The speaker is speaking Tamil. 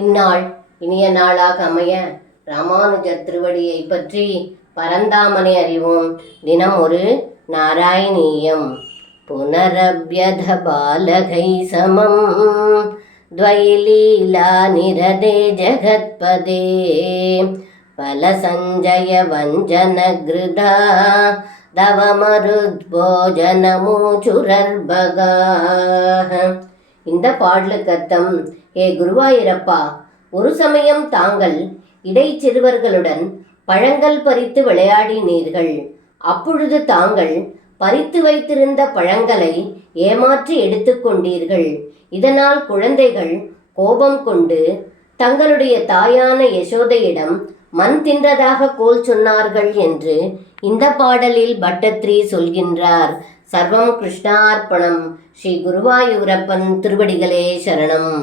இந்நாள் இனிய நாளாக அமைய ராமானுஜர் திருவடியை பற்றி பரந்தாமனை அறிவோம். தினம் ஒரு நாராயணீயம். புனரப்யத பாலகை சமம் துவைலீலா நிரதே ஜகத்பதே பல சஞ்சய வஞ்சன கிருதா தவமருத்போஜனமூச்சுரர்பகா. இந்த பாடலுக்கு அர்த்தம்: ஏ குருவாயூரப்பா, ஒரு சமயம் தாங்கள் இடைச்சிறுவர்களுடன் பழங்கள் பறித்து விளையாடினீர்கள். அப்பொழுது தாங்கள் பறித்து வைத்திருந்த பழங்களை ஏமாற்றி எடுத்துக்கொண்டீர்கள். இதனால் குழந்தைகள் கோபம் கொண்டு தங்களுடைய தாயான யசோதையிடம் மண் தின்றதாக கோல் சொன்னார்கள் என்று இந்த பாடலில் பட்டத்ரி சொல்கின்றார். சர்வம் கிருஷ்ணார்ப்பணம். ஸ்ரீ குருவாயூரப்பன் திருவடிகளே சரணம்.